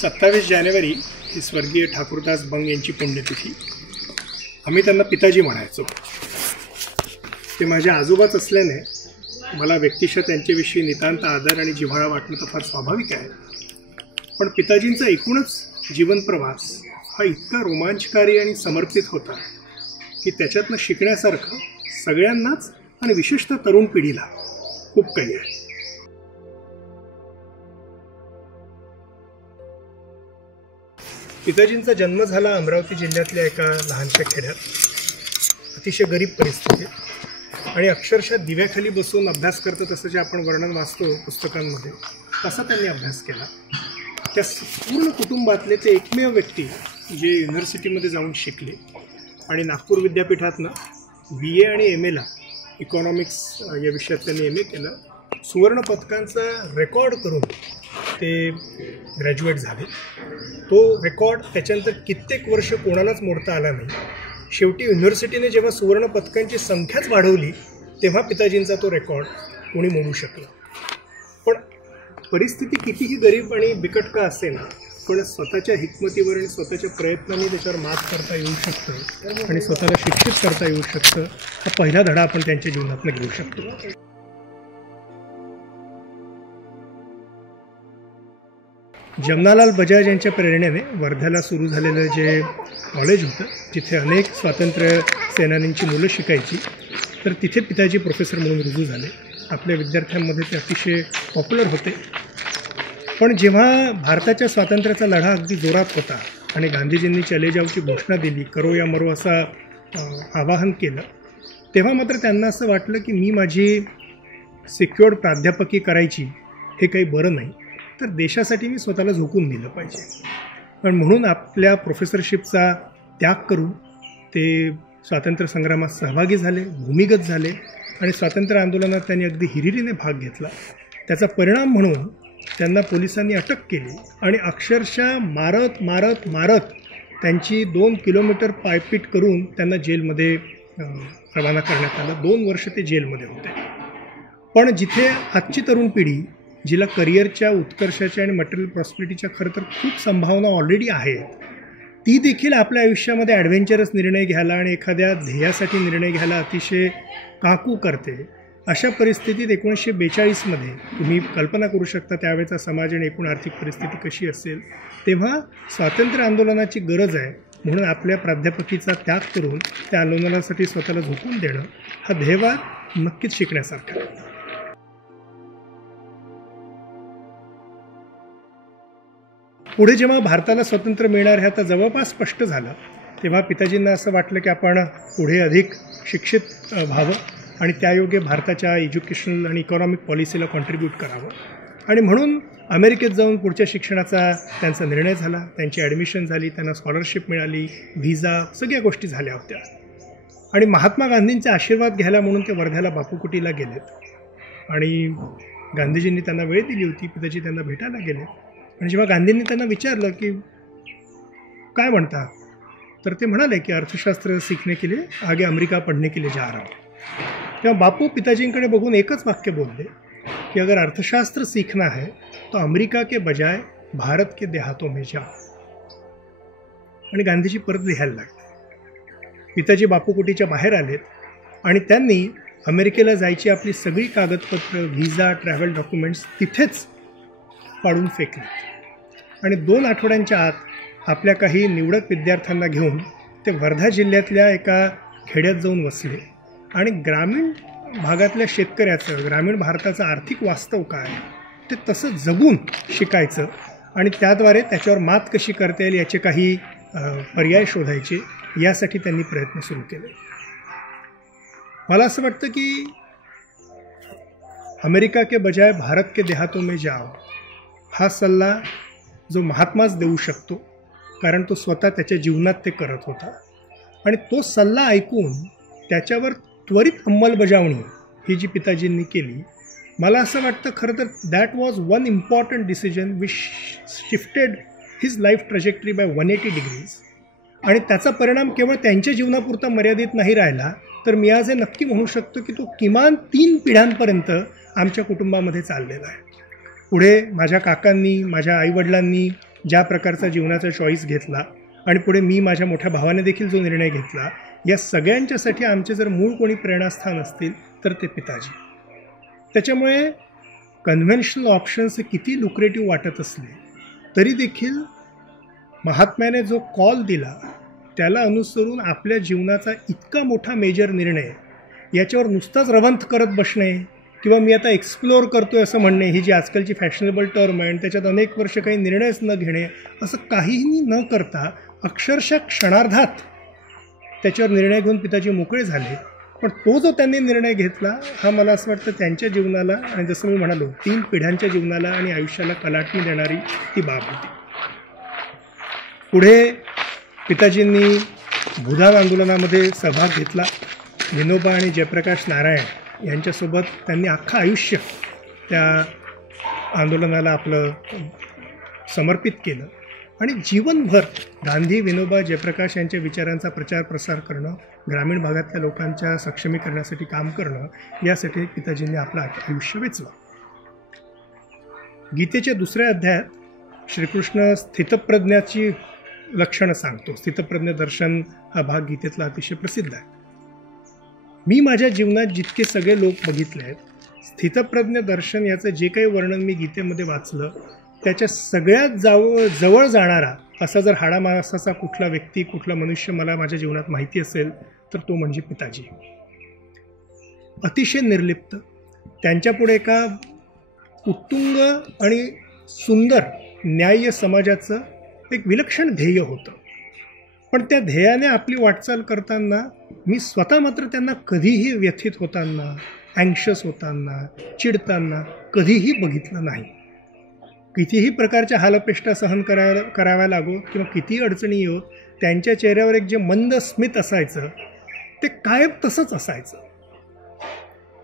27 जानेवारी ही स्वर्गीय ठाकूरदास बंग यांची पुण्यतिथी। आम्ही त्यांना पिताजी म्हणायचो। ते माझे आजोबाच असल्याने मला व्यक्तिशः त्यांच्याविषयी नितांत आदर आणि जिव्हाळा वाटणं तर फार स्वाभाविक आहे। पण पिताजींचा एकूणच जीवन प्रवास हा इतका रोमांचकारी आणि समर्पित होता की त्याच्यातनं शिकण्यासारखं सगळ्यांनाच आणि विशेषतः तरुण पिढीला खूप काही आहे। पिताजींचा जन्म झाला अमरावती जिल्ह्यातल्या एका लहानशा खेड्यात, अतिशय गरीब परिस्थिती, आणि अक्षरशः दिव्याखाली बसून अभ्यास करतात असं जे आपण वर्णन वाचतो पुस्तकांमध्ये तसा त्यांनी अभ्यास केला। त्या पूर्ण कुटुंबातले ते एकमेव व्यक्ती जे युनिव्हर्सिटीमध्ये जाऊन शिकले आणि नागपूर विद्यापीठातनं BA आणि MAला इकॉनॉमिक्स या विषयात त्यांनी MA केलं। सुवर्ण पदकांचा रेकॉर्ड करून ते ग्रॅज्युएट झाले। तो रेकॉर्ड त्याच्यानंतर कित्येक वर्ष कोणालाच मोडता आला नाही। शेवटी युनिव्हर्सिटीने जेव्हा सुवर्ण पदकांची संख्याच वाढवली तेव्हा पिताजींचा तो रेकॉर्ड कोणी मोडू शकला। पण परिस्थिती कितीही गरीब आणि बिकट का असेना, पण स्वतःच्या हिकमतीवर आणि स्वतःच्या प्रयत्नांनी त्याच्यावर मात करता येऊ शकतं आणि स्वतःला शिक्षित करता येऊ शकतं। हा पहिला धडा आपण त्यांच्या जीवनातून घेऊ शकतो। जमनालाल बजाज यांच्या प्रेरणेने वर्ध्याला सुरू झालेलं जे कॉलेज होतं, जिथे अनेक स्वातंत्र्य सेनानींची मुलं शिकायची, तर तिथे पिताजी प्रोफेसर म्हणून रुजू झाले। आपल्या विद्यार्थ्यांमध्ये ते अतिशय पॉप्युलर होते। पण जेव्हा भारताच्या स्वातंत्र्याचा लढा अगदी जोरात होता आणि गांधीजींनी चले जाऊची घोषणा दिली, करो या मरो असं आवाहन केलं, तेव्हा मात्र त्यांना असं वाटलं की मी माझी सिक्युअर्ड प्राध्यापकी करायची हे काही बरं नाही, तर देशासाठी मी स्वतःला झोकून दिलं पाहिजे। पण म्हणून आपल्या प्रोफेसरशिपचा त्याग करून ते स्वातंत्र्य संग्रामात सहभागी झाले, भूमिगत झाले आणि स्वातंत्र्य आंदोलनात त्यांनी अगदी हिरिरीने भाग घेतला। त्याचा परिणाम म्हणून त्यांना पोलिसांनी अटक केली आणि अक्षरशः मारत मारत मारत त्यांची 2 किलोमीटर पायपीट करून त्यांना जेलमध्ये रवाना करण्यात आलं। 2 वर्ष ते जेलमध्ये होते। पण जिथे आजची तरुण पिढी, जिला करिअरच्या उत्कर्षाच्या आणि मटेरियल प्रॉस्पेरिटीच्या खरं तर खूप संभावना ऑलरेडी आहेत, ती देखील आपल्या आयुष्यामध्ये ॲडव्हेंचरस निर्णय घ्यायला आणि एखाद्या ध्येयासाठी निर्णय घ्यायला अतिशय काकू करते, अशा परिस्थितीत 1942मध्ये तुम्ही कल्पना करू शकता त्यावेळेचा समाज आणि एकूण आर्थिक परिस्थिती कशी असेल। तेव्हा स्वातंत्र्य आंदोलनाची गरज आहे म्हणून आपल्या प्राध्यापकीचा त्याग करून त्या आंदोलनासाठी स्वतःला झोकून देणं हा ध्येयवाद नक्कीच शिकण्यासारखा आहे। पुढे जेव्हा भारताला स्वातंत्र्य मिळणार हे आता जवळपास स्पष्ट झालं, तेव्हा पिताजींना असं वाटलं की आपण पुढे अधिक शिक्षित व्हावं आणि त्यायोगे भारताच्या एज्युकेशनल आणि इकॉनॉमिक पॉलिसीला कॉन्ट्रीब्यूट करावं, आणि म्हणून अमेरिकेत जाऊन पुढच्या शिक्षणाचा त्यांचा निर्णय झाला। त्यांची ॲडमिशन झाली, त्यांना स्कॉलरशिप मिळाली, व्हिसा, सगळ्या गोष्टी झाल्या होत्या। आणि महात्मा गांधींचा आशीर्वाद घ्यायला म्हणून ते वर्ध्याला बापूकुटीला गेलेत आणि गांधीजींनी त्यांना वेळ दिली होती। पिताजी त्यांना भेटायला गेले आणि जेव्हा गांधींनी त्यांना विचारलं की काय म्हणता, तर ते म्हणाले की अर्थशास्त्र सीखने के लिए आगे अमेरिका पढ़ने के लिए जा रहा हूँ। तेव्हा बापू पिताजींकडे बघून एकच वाक्य बोलले कि अगर अर्थशास्त्र सीखना है तो अमेरिका के बजाय भारत के देहातों में जा। आणि गांधीजी परत लिहायला लागले। पिताजी बापूकुटीच्या बाहेर आलेत आणि त्यांनी अमेरिकेला जायची आपली सगळी कागदपत्र, व्हिसा, ट्रॅव्हल डॉक्युमेंट्स तिथेच पाडून फेकले आणि 2 आठवड्यांच्या आत आपल्या काही निवडक विद्यार्थ्यांना घेऊन ते वर्धा जिल्ह्यातल्या एका खेड्यात जाऊन वसले आणि ग्रामीण भागातल्या शेतकऱ्याचं, ग्रामीण भारताचं आर्थिक वास्तव काय ते तसं जगून शिकायचं आणि त्याद्वारे त्याच्यावर मात कशी करता येईल याचे काही पर्याय शोधायचे, यासाठी त्यांनी प्रयत्न सुरू केले। मला असं वाटतं की अमेरिका के बजाय भारत के देहातों में जाओ हा सल्ला जो महात्माच देऊ शकतो, कारण तो स्वतः त्याच्या जीवनात ते करत होता आणि तो सल्ला ऐकून त्याच्यावर त्वरित अंमलबजावणी ही जी पिताजींनी केली, मला असं वाटतं खरं तर that was one important decision which shifted his life trajectory by 180 degrees. आणि त्याचा परिणाम केवळ त्यांच्या जीवनापुरता मर्यादित नाही राहिला, तर मी आज हे नक्की म्हणू शकतो की तो किमान 3 पिढ्यांपर्यंत आमच्या कुटुंबामध्ये चाललेला आहे। पुढे माझ्या काकांनी, माझ्या आईवडिलांनी ज्या प्रकारचा जीवनाचा चॉईस घेतला आणि पुढे मी माझ्या मोठ्या भावाने देखील जो निर्णय घेतला, या सगळ्यांच्यासाठी आमचे जर मूळ कोणी प्रेरणास्थान असतील तर ते पिताजी. त्याच्यामुळे कन्व्हेन्शनल ऑप्शन्स हे किती लुक्रेटिव्ह वाटत असले तरी देखील महात्म्याने जो कॉल दिला त्याला अनुसरून आपल्या जीवनाचा इतका मोठा मेजर निर्णय याच्यावर नुसताच रवंथ करत बसणे किंवा मी आता एक्सप्लोअर करतोय असं म्हणणे, ही जी आजकालची फॅशनेबल टर्म आहे आणि त्याच्यात अनेक वर्ष काही निर्णयच न घेणे, असं काहीही न करता अक्षरशः क्षणार्धात त्याच्यावर निर्णय घेऊन पिताजी मोकळे झाले. पण तो जो त्यांनी निर्णय घेतला हा मला असं वाटतं त्यांच्या जीवनाला आणि जसं मी म्हणालो 3 पिढ्यांच्या जीवनाला आणि आयुष्याला कलाटणी देणारी ती बाब होती. पुढे पिताजींनी भूदान आंदोलनामध्ये सहभाग घेतला. विनोबा आणि जयप्रकाश नारायण यांच्यासोबत त्यांनी अख्खं आयुष्य त्या आंदोलनाला आपलं समर्पित केलं आणि जीवनभर गांधी, विनोबा, जयप्रकाश यांच्या विचारांचा प्रचार प्रसार करणं, ग्रामीण भागातल्या लोकांच्या सक्षमीकरणासाठी काम करणं, यासाठी पिताजींनी आपलं आयुष्य वेचलं. गीतेच्या 2ऱ्या अध्यायात श्रीकृष्ण स्थितप्रज्ञाची लक्षणं सांगतो. स्थितप्रज्ञ दर्शन हा भाग गीतेतला अतिशय प्रसिद्ध आहे. मी माझ्या जीवनात जितके सगळे लोक बघितले आहेत, स्थितप्रज्ञ दर्शन याचं जे काही वर्णन मी गीतेमध्ये वाचलं त्याच्या सगळ्यात जवळ जाणारा असा जर हाडामासाचा कुठला व्यक्ती, कुठला मनुष्य मला माझ्या जीवनात माहिती असेल तर तो म्हणजे पिताजी. अतिशय निर्लिप्त, त्यांच्यापुढे एका उत्तुंग आणि सुंदर न्याय्य समाजाचं एक विलक्षण ध्येय होतं. पण त्या ध्येयाने आपली वाटचाल करताना मी स्वतः मात्र त्यांना कधीही व्यथित होताना, अँक्शस होताना, चिडताना कधीही बघितलं नाही. कितीही प्रकारच्या हालअपेष्टा सहन कराव्या लागो किंवा कितीही अडचणी येत, त्यांच्या चेहऱ्यावर एक जे मंद स्मित असायचं ते कायम तसंच असायचं.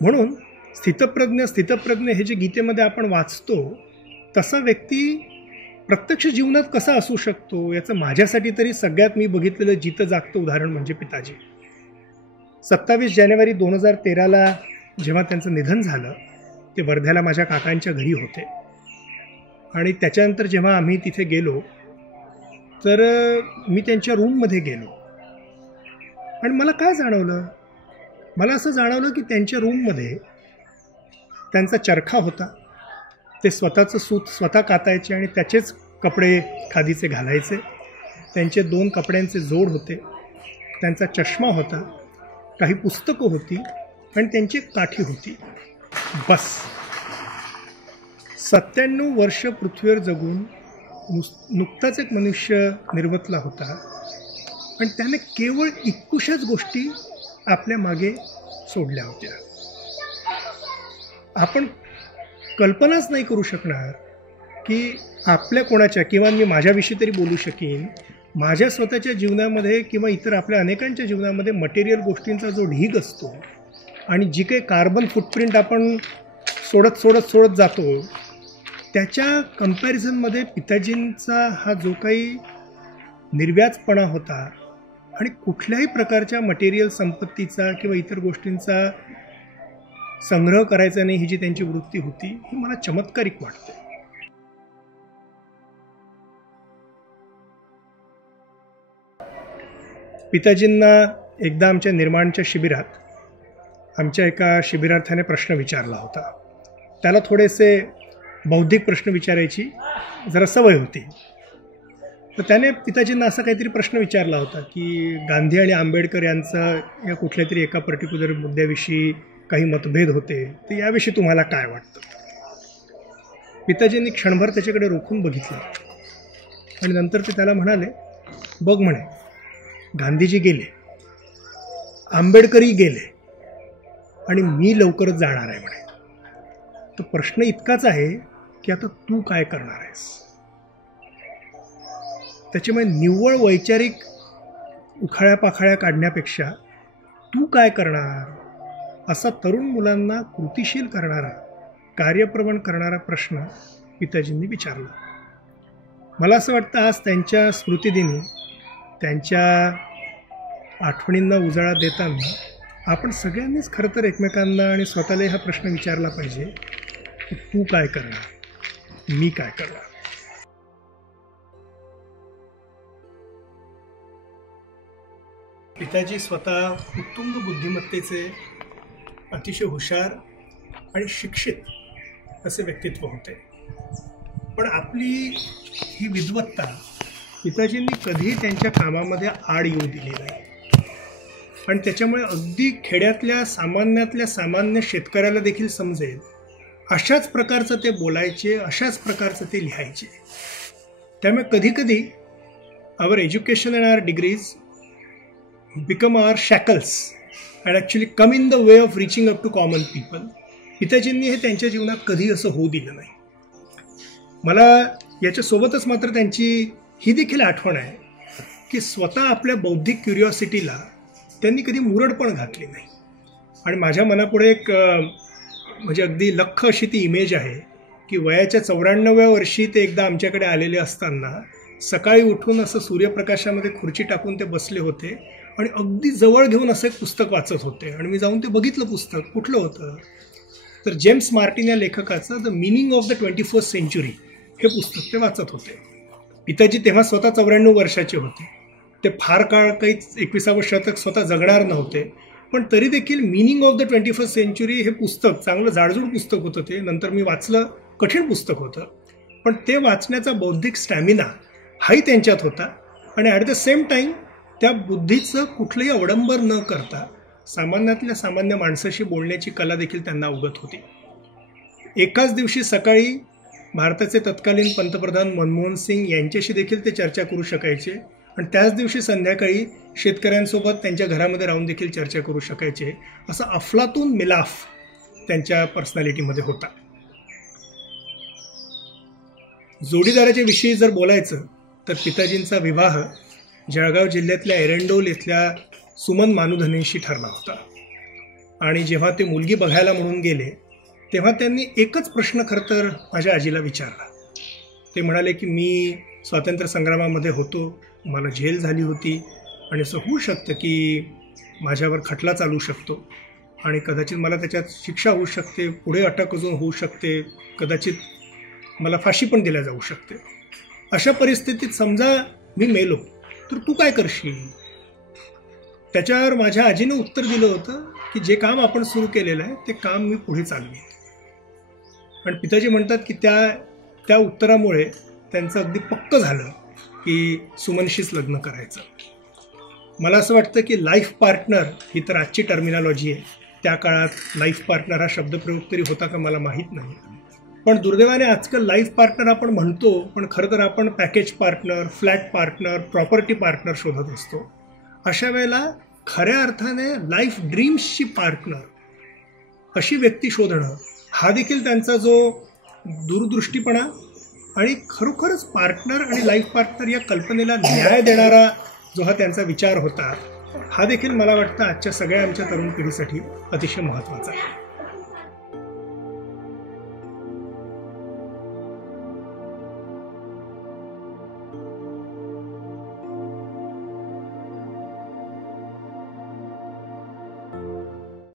म्हणून स्थितप्रज्ञ हे जे गीतेमध्ये आपण वाचतो तसा व्यक्ती प्रत्यक्ष जीवनात कसा असू शकतो याचं माझ्यासाठी तरी सगळ्यात मी बघितलेलं जितं जागतं उदाहरण म्हणजे पिताजी. 27 जानेवारी 2013ला जेव्हा त्यांचं निधन झालं ते वर्ध्याला माझ्या काकांच्या घरी होते आणि त्याच्यानंतर जेव्हा आम्ही तिथे गेलो तर मी त्यांच्या रूममध्ये गेलो आणि मला काय जाणवलं, मला असं जाणवलं की त्यांच्या रूममध्ये त्यांचा चरखा होता. ते स्वतःचं सूत स्वतः कातायचे आणि त्याचेच कपडे खादीचे घालायचे. त्यांचे 2 कपड्यांचे जोड होते, त्यांचा चष्मा होता, काही पुस्तकं होती आणि त्यांची काठी होती. बस. 97 वर्ष पृथ्वीवर जगून नुकताच एक मनुष्य निर्वतला होता आणि त्याने केवळ इतकुशाच गोष्टी आपल्या मागे सोडल्या होत्या. आपण कल्पनाच नाही करू शकणार की आपल्या कोणाच्या, किंवा मी माझ्याविषयी तरी बोलू शकीन, माझ्या स्वतःच्या जीवनामध्ये किंवा इतर आपल्या अनेकांच्या जीवनामध्ये मटेरियल गोष्टींचा जो ढीग असतो आणि जी काही कार्बन फुटप्रिंट आपण सोडत जातो त्याच्या कंपॅरिझनमध्ये पिताजींचा हा जो काही निर्व्याजपणा होता आणि कुठल्याही प्रकारच्या मटेरियल संपत्तीचा किंवा इतर गोष्टींचा संग्रह करायचा नाही ही जी त्यांची वृत्ती होती ही मला चमत्कारिक वाटते. पिताजींना एकदा आमच्या निर्माणच्या शिबिरात आमच्या एका शिबिरार्थ्याने प्रश्न विचारला होता. त्याला थोडेसे बौद्धिक प्रश्न विचारायची जरा सवय होती. तर त्याने पिताजींना असा काहीतरी प्रश्न विचारला होता की गांधी आणि आंबेडकर यांचा या कुठल्या तरी एका पर्टिक्युलर मुद्द्याविषयी काही मतभेद होते, तर याविषयी तुम्हाला काय वाटतं. पिताजींनी क्षणभर त्याच्याकडे रोखून बघितलं आणि नंतर ते त्याला म्हणाले, बघ म्हणे, गांधीजी गेले, आंबेडकरही गेले आणि मी लवकरच जाणार आहे म्हणे. तर प्रश्न इतकाच आहे की आता तू काय करणार आहेस. त्याच्यामुळे निव्वळ वैचारिक उखाळ्या पाखाळ्या काढण्यापेक्षा तू काय करणार असा तरुण मुलांना कृतिशील करणारा, कार्यप्रवण करणारा प्रश्न पिताजींनी विचारला. मला असं वाटतं आज त्यांच्या स्मृतिदिनी त्यांच्या आठवणींना उजाळा देताना आपण सगळ्यांनीच खरं तर एकमेकांना आणि स्वतःलाही हा प्रश्न विचारला पाहिजे की तू काय करणार, मी काय करणार. पिताजी स्वतः उत्तुंग बुद्धिमत्तेचे, अतिशय हुशार आणि शिक्षित असे व्यक्तित्व होते. पण आपली ही विद्वत्ता पिताजींनी कधीही त्यांच्या कामामध्ये आड येऊ दिली नाही. आणि त्याच्यामुळे अगदी खेड्यातल्या सामान्य शेतकऱ्याला देखील समजेल अशाच प्रकारचं ते बोलायचे, अशाच प्रकारचं ते लिहायचे. त्यामुळे कधीकधी our education and our degrees become our shackles and actually come in the way of reaching up to common people. पिताजींनी हे त्यांच्या जीवनात कधी असं होऊ दिलं नाही. मला याच्यासोबतच मात्र त्यांची ही देखील आठवण आहे की स्वतः आपल्या बौद्धिक क्युरिओसिटीला त्यांनी कधी मुरड पण घातली नाही. आणि माझ्या मनापुढे एक म्हणजे अगदी लख्ख अशी ती इमेज आहे की वयाच्या 94व्या वर्षी ते एकदा आमच्याकडे आलेले असताना सकाळी उठून असं सूर्यप्रकाशामध्ये खुर्ची टाकून ते बसले होते आणि अगदी जवळ घेऊन असं एक पुस्तक वाचत होते. आणि मी जाऊन ते बघितलं पुस्तक कुठलं होतं तर जेम्स मार्टिन या लेखकाचं the meaning of the 21st century हे पुस्तक ते वाचत होते. पिताजी तेव्हा स्वतः 94 वर्षाचे होते. ते फार काळ काही 21सावं शतक स्वतः जगणार नव्हते. पण तरी देखील meaning of the 21st century हे पुस्तक चांगलं जाडजूड पुस्तक होतं. ते नंतर मी वाचलं, कठीण पुस्तक होतं. पण ते वाचण्याचा बौद्धिक स्टॅमिना हाही त्यांच्यात होता. आणि ॲट द सेम टाईम त्या बुद्धीचं कुठलंही अवडंबर न करता सामान्यातल्या सामान्य माणसाशी बोलण्याची कला देखील त्यांना अवगत होती. एकाच दिवशी सकाळी भारताचे तत्कालीन पंतप्रधान मनमोहन सिंग यांच्याशी देखील ते चर्चा करू शकायचे आणि त्याच दिवशी संध्याकाळी शेतकऱ्यांसोबत त्यांच्या घरामध्ये राहून देखील चर्चा करू शकायचे. असा अफलातून मिलाफ त्यांच्या पर्सनॅलिटीमध्ये होता. जोडीदाराच्या विषयी जर बोलायचं तर पिताजींचा विवाह जळगाव जिल्ह्यातल्या एरंडोल इथल्या सुमन मानुधनेशी ठरला होता. आणि जेव्हा ते मुलगी बघायला म्हणून गेले तेव्हा त्यांनी एकच प्रश्न खरं तर माझ्या आजीला विचारला. ते म्हणाले की मी स्वातंत्र्य संग्रामामध्ये होतो, मला जेल झाली होती आणि असं होऊ शकतं की माझ्यावर खटला चालू शकतो आणि कदाचित मला त्याच्यात शिक्षा होऊ शकते, पुढे अटक अजून होऊ शकते, कदाचित मला फाशी पण दिल्या जाऊ शकते. अशा परिस्थितीत समजा मी मेलो तर तू काय करशील? त्याच्यावर माझ्या आजीनं उत्तर दिलं होतं की जे काम आपण सुरू केलेलं आहे ते काम मी पुढे चालवेन. आणि पिताजी म्हणतात की त्या उत्तरामुळे त्यांचं अगदी पक्क झालं की सुमनशीच लग्न करायचं. मला असं वाटतं की लाईफ पार्टनर ही तर आजची टर्मिनॉलॉजी आहे. त्या काळात लाईफ पार्टनर हा शब्दप्रयोग तरी होता का मला माहीत नाही. पण दुर्दैवाने आजकाल लाईफ पार्टनर आपण म्हणतो पण खरं तर आपण package partner, flat partner, property partner शोधत असतो. अशा वेळेला खऱ्या अर्थाने लाईफ ड्रीम्सची पार्टनर अशी व्यक्ती शोधणं हा देखील त्यांचा जो दूरदृष्टीपणा आणि खरोखरच पार्टनर आणि लाईफ पार्टनर या कल्पनेला न्याय देणारा जो हा त्यांचा विचार होता हा देखील मला वाटतं आजच्या सगळ्या आमच्या तरुण पिढीसाठी अतिशय महत्त्वाचा आहे.